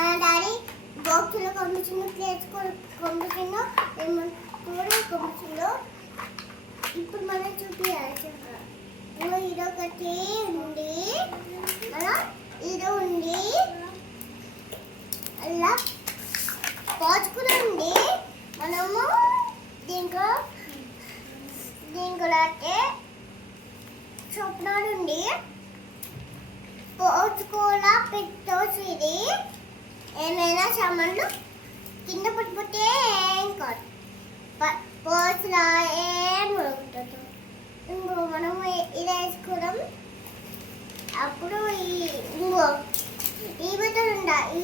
మన డాడీ బాక్స్లో పంపించిండు, ప్లేట్స్ కూడా పంపించిండు, కూడా పంపించిండు. ఇప్పుడు మనం చూపించాలి. ఇదొకటి ఉంది, ఇది ఉంది, అలా వాచ్ కూడా ఉంది. మనము దీంట్లో అయితే స్వప్నాలు ఉంది. పోర్చ్ కూడా పెట్టవచ్చు. ఇది ఏమైనా సామాన్లు కింద పడిపోతే ఏం కాదు, పోర్చ్లా ఏం ఉడుకుతుంది. ఇంకో మనము ఇది వేసుకోవడం. అప్పుడు ఇంకో ఈ బట్టలు ఉండాలి.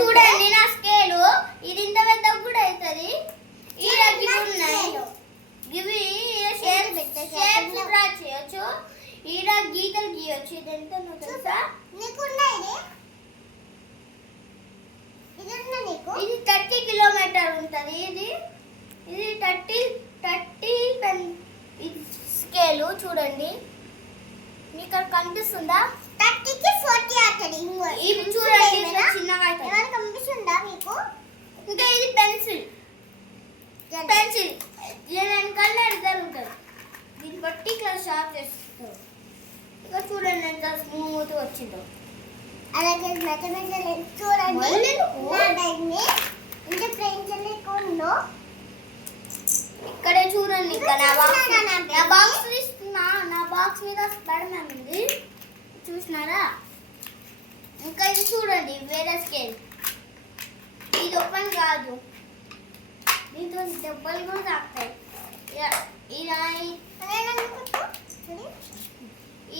చూడండి నా స్కేలు, ఇది ఇంత పెద్ద కూడా అవుతుంది. ఇవి చేయొచ్చు, ఈడ గీతలు గీయొచ్చు. ఇది ఎంత తెలుసా నీకు? ఇది 30 కిలోమీటర్ ఉంటుంది. ఇది 30 ఇది స్కేలు చూడండి, మీకు కనిపిస్తుందా? 30కి 40 అవుతుంది. ఇది చూడండి చిన్నగా కనిపిస్తుందా మీకు? ఇంకా ఇది పెన్సిల్ దీని కలర్ ఇద్దరు ఉంటుంది. దీన్ని బట్టి ఇట్లా షార్ప్ చేస్తారు. ఇక చూడండి ఎంత స్మూత్ వచ్చిందో. అలాగే చూడండి ఇక్కడే చూడండి. నా బాక్స్ ఇస్తున్నా, నా బాక్స్ మీద స్పైడర్ మ్యాన్ ఉంది, చూసినారా? ఇంకా ఇది చూడండి వేరే స్కేల్. ఇది ఓపెన్ కాదు, దీంతో దెబ్బలు కూడా తాకుతాయి.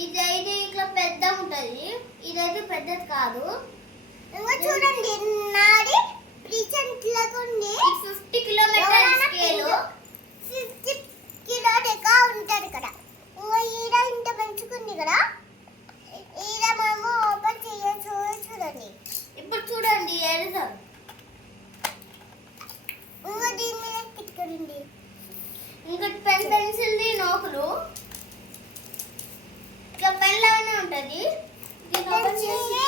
ఇదైతే ఇట్లా పెద్ద ఉంటుంది, ఇదైతే పెద్దది కాదు. చూడండి నాది 50 కిలోమీటర్ స్కేలు, 50 కిలోగా ఉంటుంది కదా. ఈడ ఇంత పెంచుకుంది కదా, ఈడ మనము ఓపెన్ చేయొచ్చు. చూడండి ఇప్పుడు చూడండి ఎరేజర్. దీని మీద పెట్టుకోండి. ఇంకా పెన్సిల్ది నోకులు, ఇక పెన్ లాగానే ఉంటుంది. దీన్ని ఓపెన్ చేసి